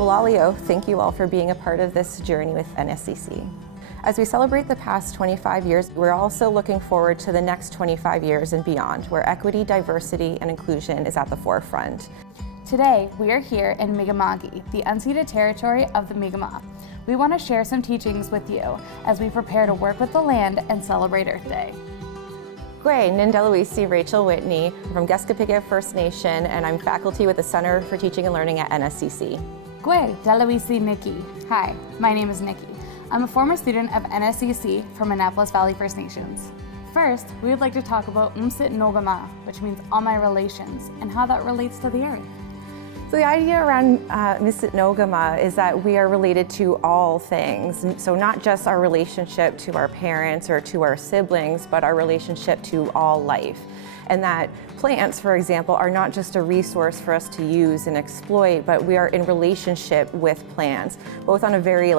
Well, Alio, thank you all for being a part of this journey with NSCC. As we celebrate the past 25 years, we're also looking forward to the next 25 years and beyond, where equity, diversity, and inclusion is at the forefront. Today, we are here in Mi'kma'ki, the unceded territory of the Mi'kmaq. We want to share some teachings with you as we prepare to work with the land and celebrate Earth Day. G'day, Nindeluisi Rachel Whitney from Geskapiga First Nation, and I'm faculty with the Center for Teaching and Learning at NSCC. G'day, Deluisi Nikki. Hi, my name is Nikki. I'm a former student of NSCC from Annapolis Valley First Nations. First, we would like to talk about Umsit Nogama, which means all my relations, and how that relates to the earth. So the idea around Umsit Nogama is that we are related to all things. So not just our relationship to our parents or to our siblings, but our relationship to all life. And that plants, for example, are not just a resource for us to use and exploit, but we are in relationship with plants, both on a very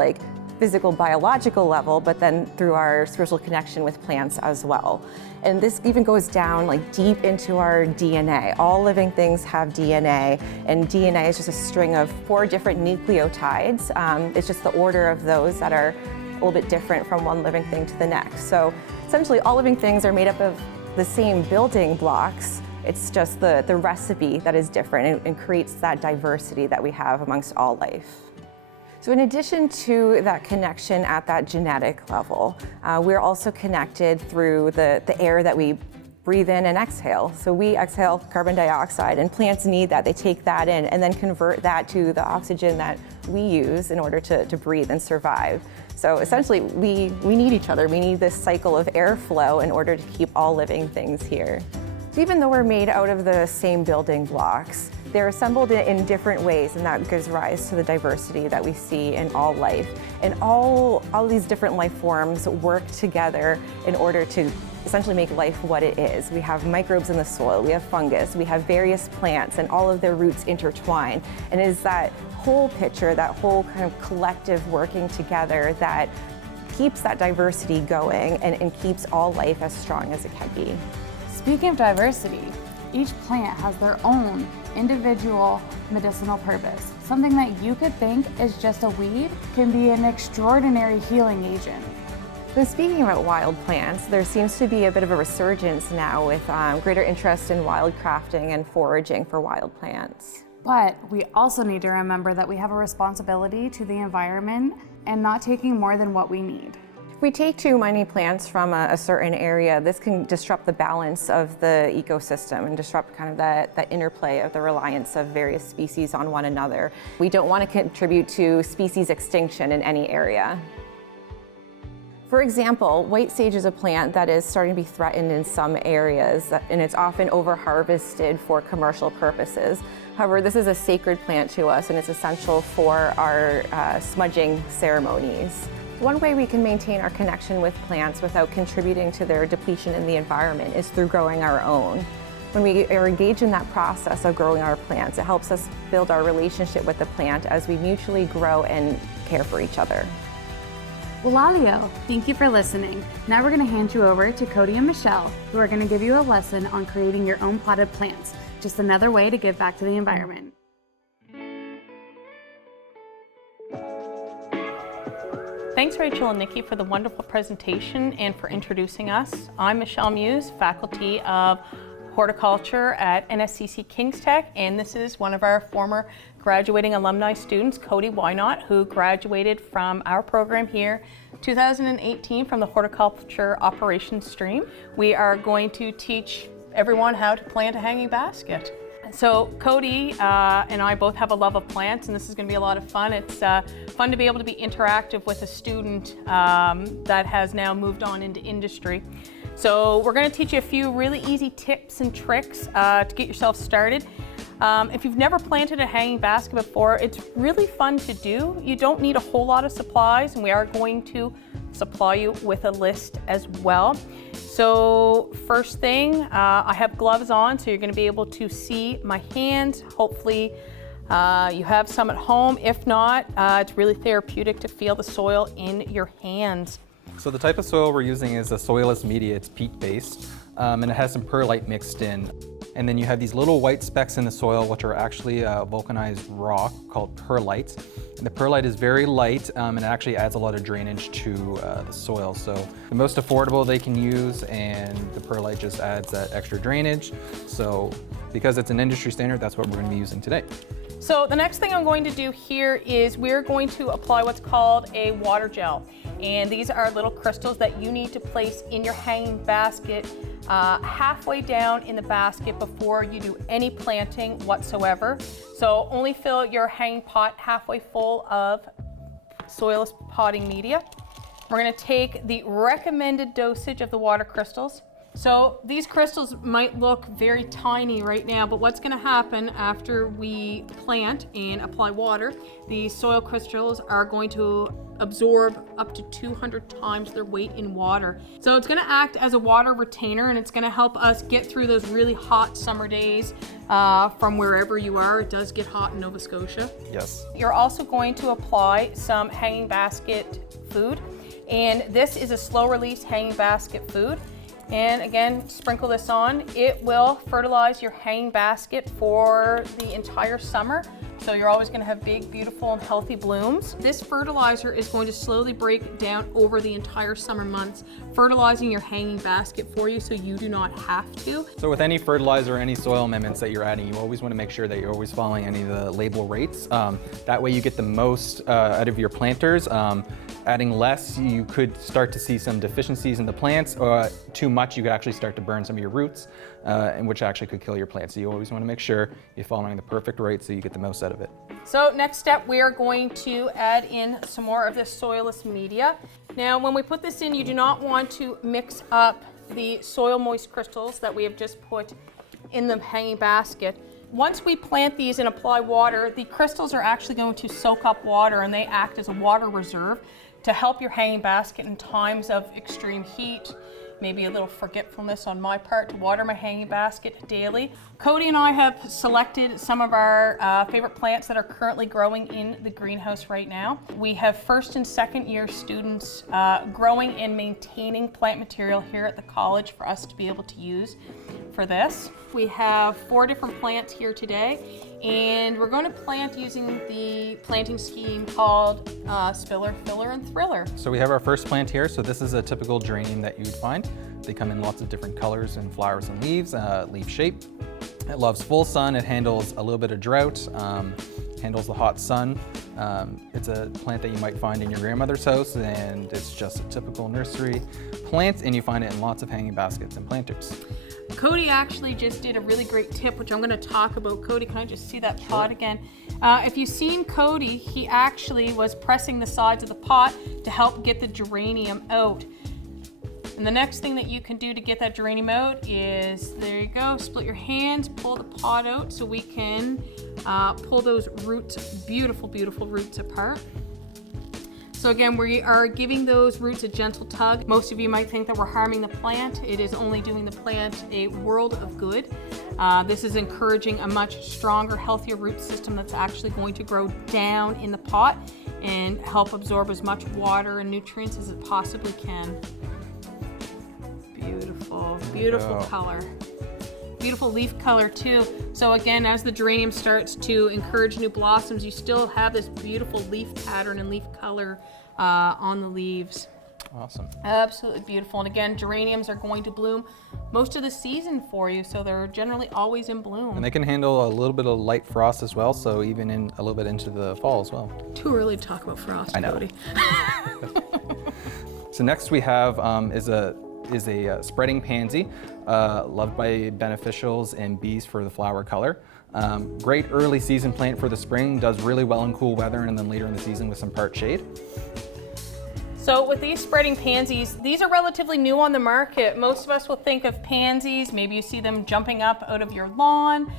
physical, biological level, but then through our spiritual connection with plants as well. And this even goes down deep into our DNA. All living things have DNA, and DNA is just a string of 4 different nucleotides. It's just the order of those that are a little bit different from one living thing to the next. So essentially all living things are made up of the same building blocks. It's just the recipe that is different and creates that diversity that we have amongst all life. So in addition to that connection at that genetic level, we're also connected through the air that we breathe in and exhale. So we exhale carbon dioxide, and plants need that. They take that in and then convert that to the oxygen that we use in order to breathe and survive. So essentially, we need each other. We need this cycle of airflow in order to keep all living things here. So even though we're made out of the same building blocks, they're assembled in different ways, and that gives rise to the diversity that we see in all life. And all these different life forms work together in order to essentially make life what it is. We have microbes in the soil, we have fungus, we have various plants, and all of their roots intertwine. And it is that whole picture, that whole kind of collective working together that keeps that diversity going and keeps all life as strong as it can be. Speaking of diversity, each plant has their own individual medicinal purpose. Something that you could think is just a weed can be an extraordinary healing agent. So speaking about wild plants, there seems to be a bit of a resurgence now with greater interest in wildcrafting and foraging for wild plants. But we also need to remember that we have a responsibility to the environment and not taking more than what we need. If we take too many plants from a certain area, this can disrupt the balance of the ecosystem and disrupt kind of that interplay of the reliance of various species on one another. We don't want to contribute to species extinction in any area. For example, white sage is a plant that is starting to be threatened in some areas, and it's often over-harvested for commercial purposes. However, this is a sacred plant to us, and it's essential for our smudging ceremonies. One way we can maintain our connection with plants without contributing to their depletion in the environment is through growing our own. When we are engaged in that process of growing our plants, it helps us build our relationship with the plant as we mutually grow and care for each other. Well, Alio, thank you for listening. Now we're going to hand you over to Cody and Michelle, who are going to give you a lesson on creating your own potted plants. Just another way to give back to the environment. Thanks, Rachel and Nikki, for the wonderful presentation and for introducing us. I'm Michelle Muis, faculty of horticulture at NSCC King's Tech, and this is one of our former graduating alumni students, Cody Whynot, who graduated from our program here 2018 from the horticulture operations stream. We are going to teach everyone how to plant a hanging basket. So Cody and I both have a love of plants, and this is going to be a lot of fun. It's fun to be able to be interactive with a student that has now moved on into industry. So we're going to teach you a few really easy tips and tricks to get yourself started. If you've never planted a hanging basket before, it's really fun to do. You don't need a whole lot of supplies, and we are going to supply you with a list as well. So first thing, I have gloves on, so you're going to be able to see my hands. Hopefully you have some at home. If not, it's really therapeutic to feel the soil in your hands. So the type of soil we're using is a soilless media. It's peat-based, and it has some perlite mixed in. And then you have these little white specks in the soil, which are actually vulcanized rock called perlite. And the perlite is very light, and it actually adds a lot of drainage to the soil. So the most affordable they can use, and the perlite just adds that extra drainage. So because it's an industry standard, that's what we're going to be using today. So the next thing I'm going to do here is we're going to apply what's called a water gel. And these are little crystals that you need to place in your hanging basket halfway down in the basket before you do any planting whatsoever. So only fill your hanging pot halfway full of soilless potting media. We're going to take the recommended dosage of the water crystals. So these crystals might look very tiny right now, but what's going to happen after we plant and apply water, the soil crystals are going to absorb up to 200 times their weight in water. So it's going to act as a water retainer, and it's going to help us get through those really hot summer days from wherever you are. It does get hot in Nova Scotia. Yes. You're also going to apply some hanging basket food, and this is a slow release hanging basket food. And again, sprinkle this on. It will fertilize your hanging basket for the entire summer. So you're always going to have big, beautiful, and healthy blooms. This fertilizer is going to slowly break down over the entire summer months, fertilizing your hanging basket for you so you do not have to. So with any fertilizer or any soil amendments that you're adding, you always want to make sure that you're always following any of the label rates. That way you get the most out of your planters. Adding less, you could start to see some deficiencies in the plants, or too much, you could actually start to burn some of your roots, and which actually could kill your plants. So you always want to make sure you're following the perfect rate so you get the most out of it. So next step, we are going to add in some more of this soilless media. Now, when we put this in, you do not want to mix up the soil moist crystals that we have just put in the hanging basket. Once we plant these and apply water, the crystals are actually going to soak up water, and they act as a water reserve to help your hanging basket in times of extreme heat, maybe a little forgetfulness on my part to water my hanging basket daily. Cody and I have selected some of our favorite plants that are currently growing in the greenhouse right now. We have first and second year students growing and maintaining plant material here at the college for us to be able to use for this. We have 4 different plants here today, and we're going to plant using the planting scheme called Spiller, Filler, and Thriller. So we have our first plant here. So this is a typical geranium that you'd find. They come in lots of different colors and flowers and leaves, leaf shape. It loves full sun. It handles a little bit of drought, handles the hot sun. It's a plant that you might find in your grandmother's house, and it's just a typical nursery plant, and you find it in lots of hanging baskets and planters. Cody actually just did a really great tip, which I'm going to talk about. Cody, can I just see that pot again? If you've seen Cody, he actually was pressing the sides of the pot to help get the geranium out. And the next thing that you can do to get that geranium out is, there you go, split your hands, pull the pot out so we can pull those roots, beautiful, beautiful roots apart. So again, we are giving those roots a gentle tug. Most of you might think that we're harming the plant. It is only doing the plant a world of good. This is encouraging a much stronger, healthier root system that's actually going to grow down in the pot and help absorb as much water and nutrients as it possibly can. Beautiful, beautiful color. Beautiful leaf color too. So again, as the geranium starts to encourage new blossoms, you still have this beautiful leaf pattern and leaf color on the leaves. Awesome. Absolutely beautiful. And again, geraniums are going to bloom most of the season for you, so they're generally always in bloom. And they can handle a little bit of light frost as well, so even in a little bit into the fall as well. Too early to talk about frost, I know. Cody. So next we have is a spreading pansy, loved by beneficials and bees for the flower color. Great early season plant for the spring, does really well in cool weather, and then later in the season with some part shade. So with these spreading pansies, these are relatively new on the market. Most of us will think of pansies, maybe you see them jumping up out of your lawn,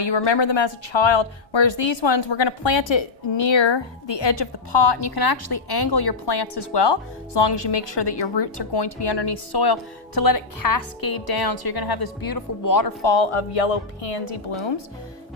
you remember them as a child, whereas these ones, we're going to plant it near the edge of the pot, and you can actually angle your plants as well, as long as you make sure that your roots are going to be underneath soil to let it cascade down. So you're going to have this beautiful waterfall of yellow pansy blooms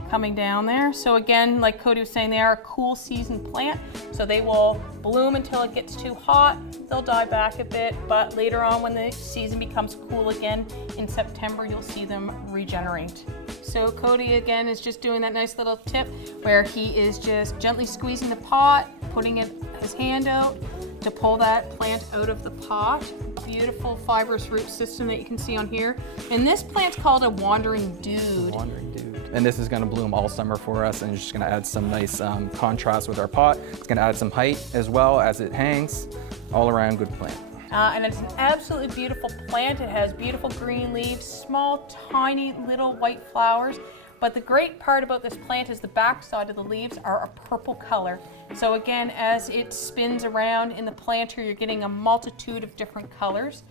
coming down there. So again, like Cody was saying, they are a cool season plant, so they will bloom until it gets too hot. They'll die back a bit, but later on when the season becomes cool again in September, you'll see them regenerate. So Cody again is just doing that nice little tip where he is just gently squeezing the pot, putting his hand out to pull that plant out of the pot. Beautiful fibrous root system that you can see on here. And this plant's called a wandering dude. Wandering dude. And this is going to bloom all summer for us, and it's just going to add some nice contrast with our pot. It's going to add some height as well as it hangs. All around good plant. And it's an absolutely beautiful plant. It has beautiful green leaves, small, tiny, little white flowers. But the great part about this plant is the backside of the leaves are a purple color. So again, as it spins around in the planter, you're getting a multitude of different colors.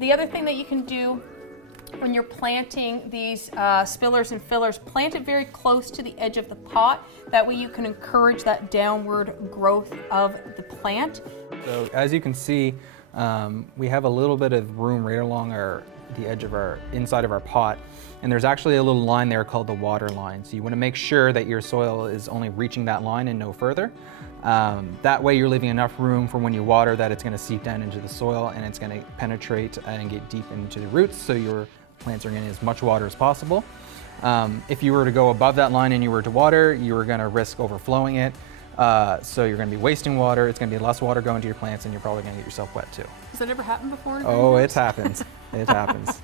The other thing that you can do when you're planting these spillers and fillers, plant it very close to the edge of the pot. That way you can encourage that downward growth of the plant. So as you can see, we have a little bit of room right along the edge of inside of our pot. And there's actually a little line there called the water line. So you want to make sure that your soil is only reaching that line and no further. That way you're leaving enough room for when you water that it's going to seep down into the soil and it's going to penetrate and get deep into the roots, so your plants are getting as much water as possible. If you were to go above that line and you were to water, you were going to risk overflowing it. So you're going to be wasting water. It's going to be less water going to your plants, and you're probably going to get yourself wet too. Has that ever happened before? Oh, it happens. It happens.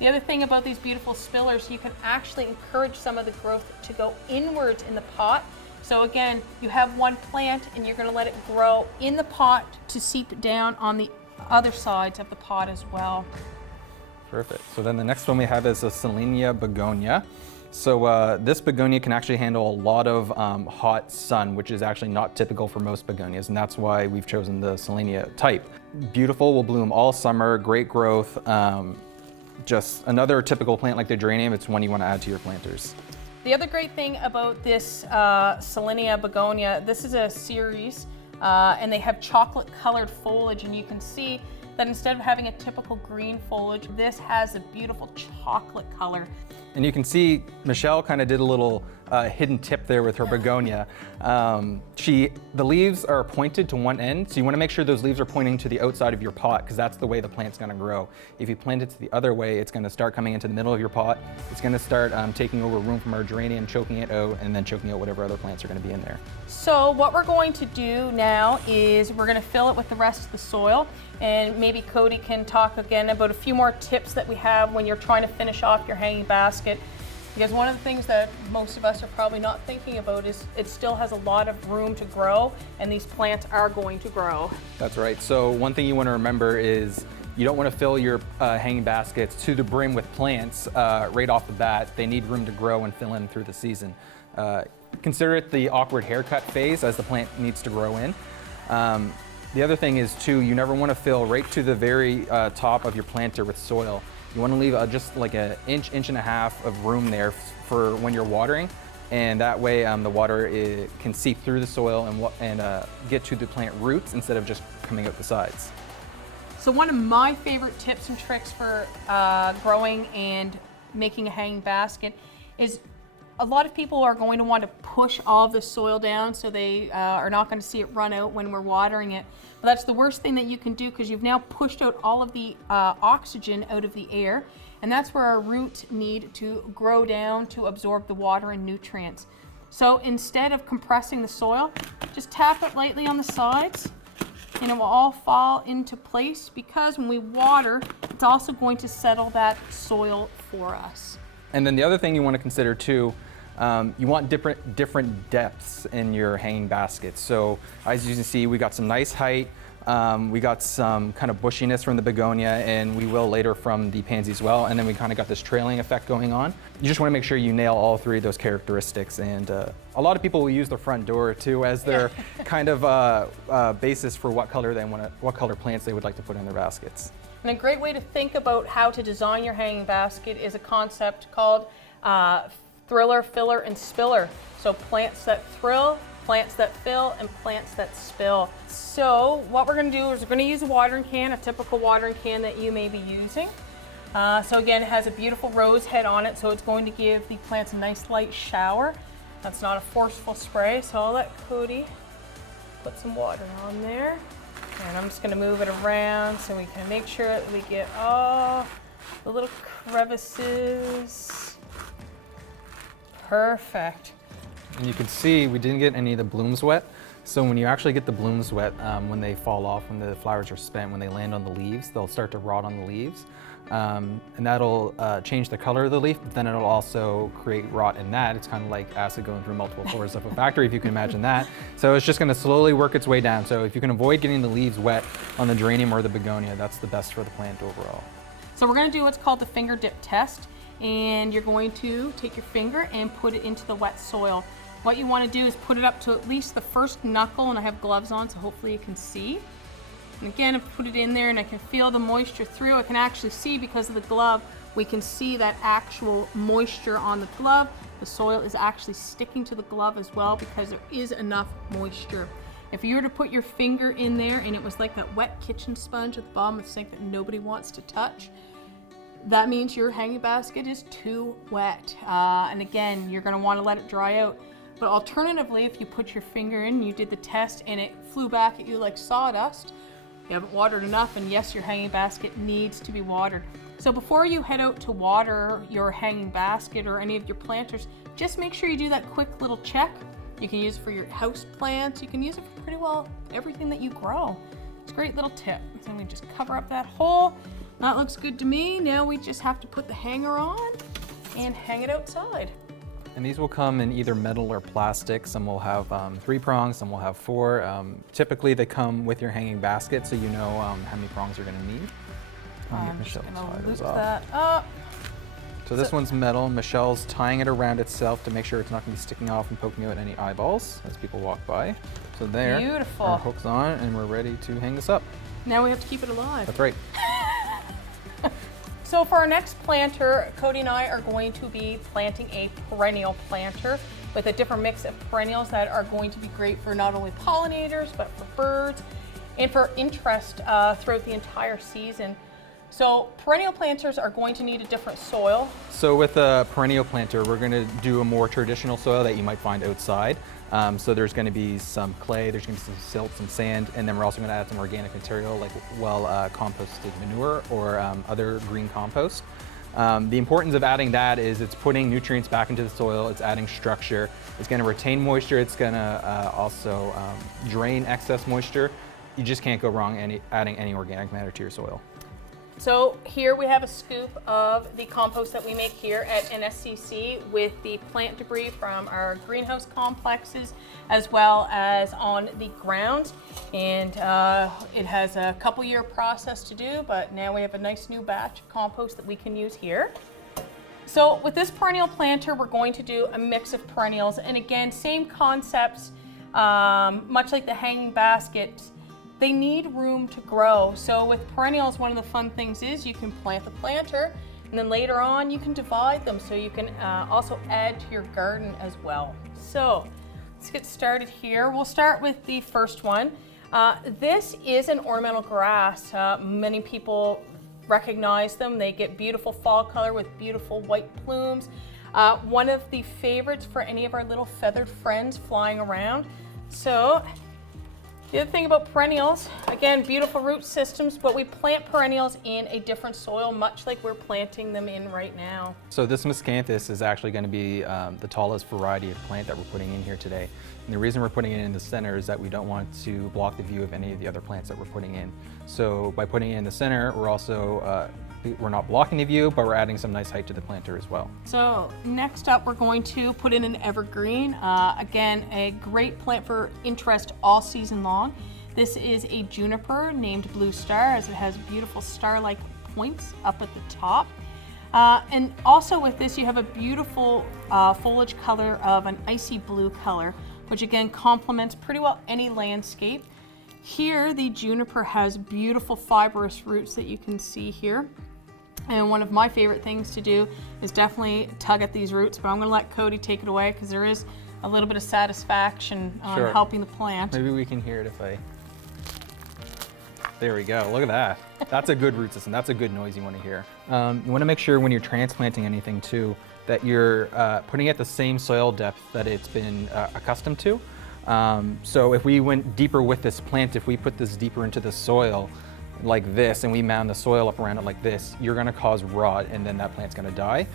The other thing about these beautiful spillers, you can actually encourage some of the growth to go inwards in the pot. So again, you have one plant and you're going to let it grow in the pot to seep down on the other sides of the pot as well. Perfect. So then the next one we have is a Selenia begonia. So this begonia can actually handle a lot of hot sun, which is actually not typical for most begonias, and that's why we've chosen the Selenia type. Beautiful, will bloom all summer, great growth. Just another typical plant like the geranium. It's one you want to add to your planters. The other great thing about this Selenia begonia, this is a series, and they have chocolate colored foliage, and you can see that instead of having a typical green foliage, this has a beautiful chocolate color. And you can see Michelle kind of did a little hidden tip there with her begonia. The leaves are pointed to one end, so you want to make sure those leaves are pointing to the outside of your pot, because that's the way the plant's going to grow. If you plant it to the other way, it's going to start coming into the middle of your pot. It's going to start taking over room from our geranium, choking it out, and then choking out whatever other plants are going to be in there. So what we're going to do now is we're going to fill it with the rest of the soil, and maybe Cody can talk again about a few more tips that we have when you're trying to finish off your hanging basket. Because one of the things that most of us are probably not thinking about is it still has a lot of room to grow, and these plants are going to grow. That's right. So one thing you want to remember is you don't want to fill your hanging baskets to the brim with plants right off the bat. They need room to grow and fill in through the season. Consider it the awkward haircut phase as the plant needs to grow in. The other thing is too, you never want to fill right to the very top of your planter with soil. You want to leave just like an inch and a half of room there for when you're watering, and that way the water can seep through the soil and get to the plant roots instead of just coming out the sides. So one of my favorite tips and tricks for growing and making a hanging basket is a lot of people are going to want to push all of the soil down, so they are not going to see it run out when we're watering it. But that's the worst thing that you can do, because you've now pushed out all of the oxygen out of the air, and that's where our roots need to grow down to absorb the water and nutrients. So instead of compressing the soil, just tap it lightly on the sides and it will all fall into place, because when we water, it's also going to settle that soil for us. And then the other thing you want to consider too, you want different depths in your hanging baskets. So as you can see, we got some nice height, we got some kind of bushiness from the begonia, and we will later from the pansy as well. And then we kind of got this trailing effect going on. You just want to make sure you nail all three of those characteristics. And a lot of people will use the front door too as their kind of basis for what color plants they would like to put in their baskets. And a great way to think about how to design your hanging basket is a concept called thriller, filler, and spiller. So plants that thrill, plants that fill, and plants that spill. So what we're going to do is we're going to use a watering can, a typical watering can that you may be using. So again, it has a beautiful rose head on it, so it's going to give the plants a nice light shower. That's not a forceful spray, so I'll let Cody put some water on there. And I'm just going to move it around so we can make sure that we get all the little crevices. Perfect. And you can see we didn't get any of the blooms wet. So when you actually get the blooms wet, when they fall off, when the flowers are spent, when they land on the leaves, they'll start to rot on the leaves. And that'll change the color of the leaf, but then it'll also create rot in that. It's kind of like acid going through multiple floors of a factory, if you can imagine that. So it's just gonna slowly work its way down. So if you can avoid getting the leaves wet on the geranium or the begonia, that's the best for the plant overall. So we're gonna do what's called the finger dip test. And you're going to take your finger and put it into the wet soil. What you want to do is put it up to at least the first knuckle, and I have gloves on so hopefully you can see. And again, I put it in there and I can feel the moisture through. I can actually see because of the glove, we can see that actual moisture on the glove. The soil is actually sticking to the glove as well because there is enough moisture. If you were to put your finger in there and it was like that wet kitchen sponge at the bottom of the sink that nobody wants to touch, that means your hanging basket is too wet. And again, you're gonna wanna let it dry out. But alternatively, if you put your finger in, you did the test and it flew back at you like sawdust, you haven't watered enough, and yes, your hanging basket needs to be watered. So before you head out to water your hanging basket or any of your planters, just make sure you do that quick little check. You can use it for your house plants, you can use it for pretty well everything that you grow. It's a great little tip. So we just cover up that hole. That looks good to me. Now we just have to put the hanger on and hang it outside. And these will come in either metal or plastic. Some will have 3 prongs, some will have 4. Typically they come with your hanging basket, so you know how many prongs you're gonna need. I'm just gonna loop that up. So this one's metal. Michelle's tying it around itself to make sure it's not gonna be sticking off and poking out any eyeballs as people walk by. So there, beautiful. Our hook's on and we're ready to hang this up. Now we have to keep it alive. That's right. So for our next planter, Cody and I are going to be planting a perennial planter with a different mix of perennials that are going to be great for not only pollinators, but for birds and for interest throughout the entire season. So perennial planters are going to need a different soil. So with a perennial planter, we're gonna do a more traditional soil that you might find outside. So there's gonna be some clay, there's gonna be some silt, some sand, and then we're also gonna add some organic material like composted manure or other green compost. The importance of adding that is it's putting nutrients back into the soil, it's adding structure, it's gonna retain moisture, it's gonna also drain excess moisture. You just can't go wrong adding any organic matter to your soil. So here we have a scoop of the compost that we make here at NSCC with the plant debris from our greenhouse complexes as well as on the grounds. And it has a couple year process to do, but now we have a nice new batch of compost that we can use here. So with this perennial planter, we're going to do a mix of perennials. And again, same concepts, much like the hanging baskets. They need room to grow. So with perennials, one of the fun things is you can plant the planter and then later on you can divide them so you can also add to your garden as well. So let's get started here. We'll start with the first one. This is an ornamental grass. Many people recognize them. They get beautiful fall color with beautiful white plumes. One of the favorites for any of our little feathered friends flying around. So the other thing about perennials, again, beautiful root systems, but we plant perennials in a different soil, much like we're planting them in right now. So this miscanthus is actually going to be the tallest variety of plant that we're putting in here today. And the reason we're putting it in the center is that we don't want to block the view of any of the other plants that we're putting in. So by putting it in the center, we're also we're not blocking the view, but we're adding some nice height to the planter as well. So next up, we're going to put in an evergreen. Again, a great plant for interest all season long. This is a juniper named Blue Star, as it has beautiful star-like points up at the top. And also with this, you have a beautiful foliage color of an icy blue color, which again complements pretty well any landscape. Here, the juniper has beautiful fibrous roots that you can see here. And one of my favorite things to do is definitely tug at these roots, but I'm going to let Cody take it away because there is a little bit of satisfaction on helping the plant. Maybe we can hear it if I... There we go, look at that. That's a good root system, that's a good noise you want to hear. You want to make sure when you're transplanting anything too, that you're putting it at the same soil depth that it's been accustomed to. So if we went deeper with this plant, if we put this deeper into the soil, like this and we mound the soil up around it like this, you're going to cause rot and then that plant's going to die.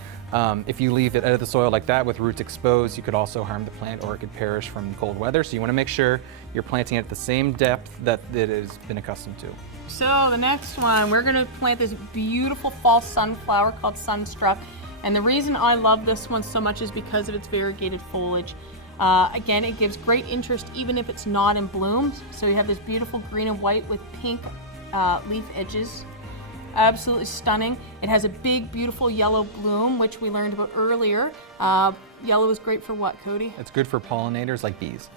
If you leave it out of the soil like that with roots exposed, you could also harm the plant or it could perish from cold weather. So you want to make sure you're planting it at the same depth that it has been accustomed to. So the next one, we're gonna plant this beautiful fall sunflower called Sunstruck. And the reason I love this one so much is because of its variegated foliage. Again, it gives great interest even if it's not in bloom. So you have this beautiful green and white with pink leaf edges. Absolutely stunning. It has a big, beautiful yellow bloom, which we learned about earlier. Yellow is great for what, Cody? It's good for pollinators like bees.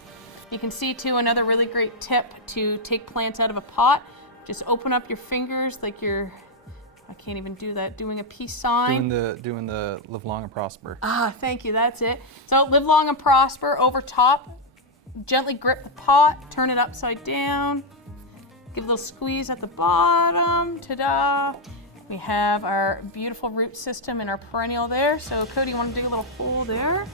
You can see too, another really great tip to take plants out of a pot. Just open up your fingers like you're, I can't even do that, doing a peace sign. Doing the live long and prosper. Ah, thank you, that's it. So live long and prosper over top. Gently grip the pot, turn it upside down. Give a little squeeze at the bottom, ta-da. We have our beautiful root system and our perennial there. So Cody, you want to dig a little hole there?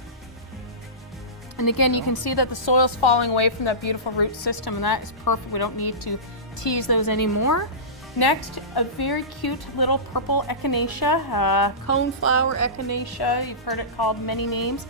And again, you can see that the soil's falling away from that beautiful root system, and that is perfect. We don't need to tease those anymore. Next, a very cute little purple echinacea, coneflower echinacea. You've heard it called many names.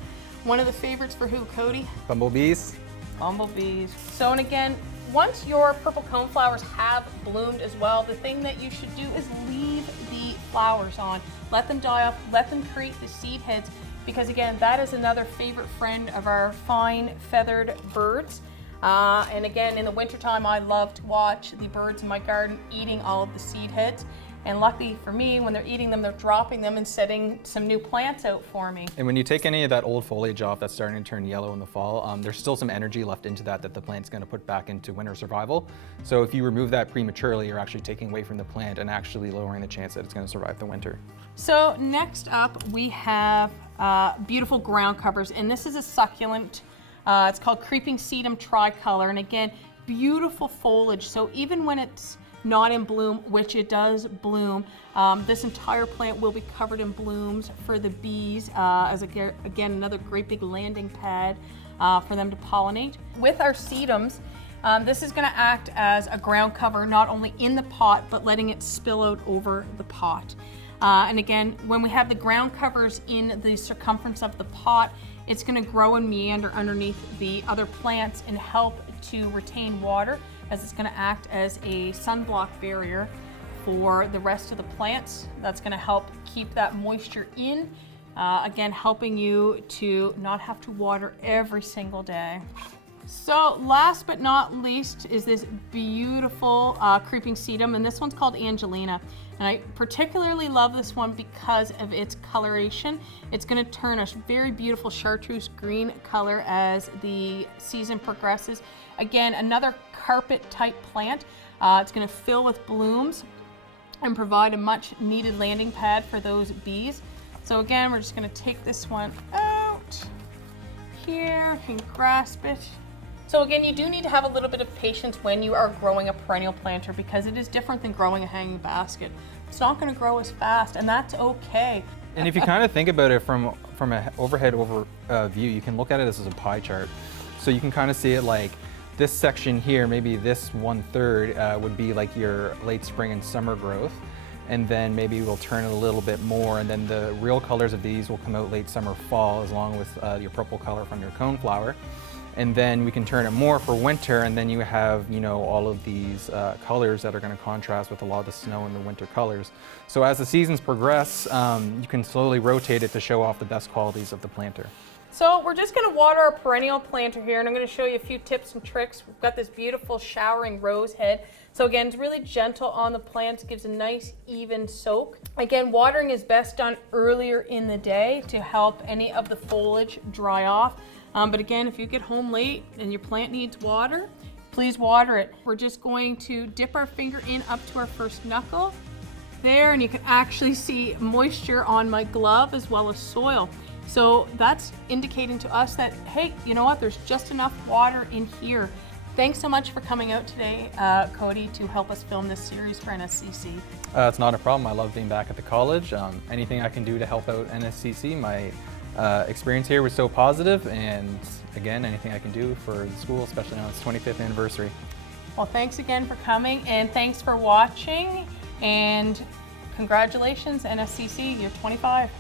One of the favorites for who, Cody? Bumblebees. Bumblebees. So, and again, once your purple coneflowers have bloomed as well, the thing that you should do is leave the flowers on. Let them die off, let them create the seed heads, because again, that is another favorite friend of our fine feathered birds. And again, in the wintertime, I love to watch the birds in my garden eating all of the seed heads. And luckily for me, when they're eating them, they're dropping them and setting some new plants out for me. And when you take any of that old foliage off that's starting to turn yellow in the fall, there's still some energy left into that the plant's going to put back into winter survival. So if you remove that prematurely, you're actually taking away from the plant and actually lowering the chance that it's going to survive the winter. So next up, we have beautiful ground covers, and this is a succulent. It's called Creeping Sedum Tricolor, and again, beautiful foliage. So even when it's not in bloom, which it does bloom, this entire plant will be covered in blooms for the bees, as again another great big landing pad for them to pollinate. With our sedums, this is going to act as a ground cover, not only in the pot, but letting it spill out over the pot. And again, when we have the ground covers in the circumference of the pot, it's going to grow and meander underneath the other plants and help to retain water, as it's going to act as a sunblock barrier for the rest of the plants. That's going to help keep that moisture in, again, helping you to not have to water every single day. So last but not least is this beautiful creeping sedum, and this one's called Angelina. And I particularly love this one because of its coloration. It's going to turn a very beautiful chartreuse green color as the season progresses. Again, another carpet type plant. It's going to fill with blooms and provide a much needed landing pad for those bees. So again, we're just going to take this one out here, you can grasp it. So again, you do need to have a little bit of patience when you are growing a perennial planter, because it is different than growing a hanging basket. It's not going to grow as fast, and that's okay. And if you kind of think about it from an overhead view, you can look at it as a pie chart. So you can kind of see it like this section here, maybe this 1/3 would be like your late spring and summer growth. And then maybe we'll turn it a little bit more, and then the real colors of these will come out late summer, fall, along with your purple color from your coneflower. And then we can turn it more for winter, and then you have, all of these colors that are going to contrast with a lot of the snow and the winter colors. So as the seasons progress, you can slowly rotate it to show off the best qualities of the planter. So we're just going to water our perennial planter here, and I'm going to show you a few tips and tricks. We've got this beautiful showering rose head. So again, it's really gentle on the plants, gives a nice even soak. Again, watering is best done earlier in the day to help any of the foliage dry off. But again, if you get home late and your plant needs water, please water it. We're just going to dip our finger in up to our first knuckle there, and you can actually see moisture on my glove as well as soil. So that's indicating to us that, hey, you know what, there's just enough water in here. Thanks so much for coming out today, Cody, to help us film this series for NSCC. It's not a problem. I love being back at the college. Anything I can do to help out NSCC, my experience here was so positive, and again, anything I can do for the school, especially on its 25th anniversary. Well, thanks again for coming, and thanks for watching, and congratulations, NSCC, you're 25.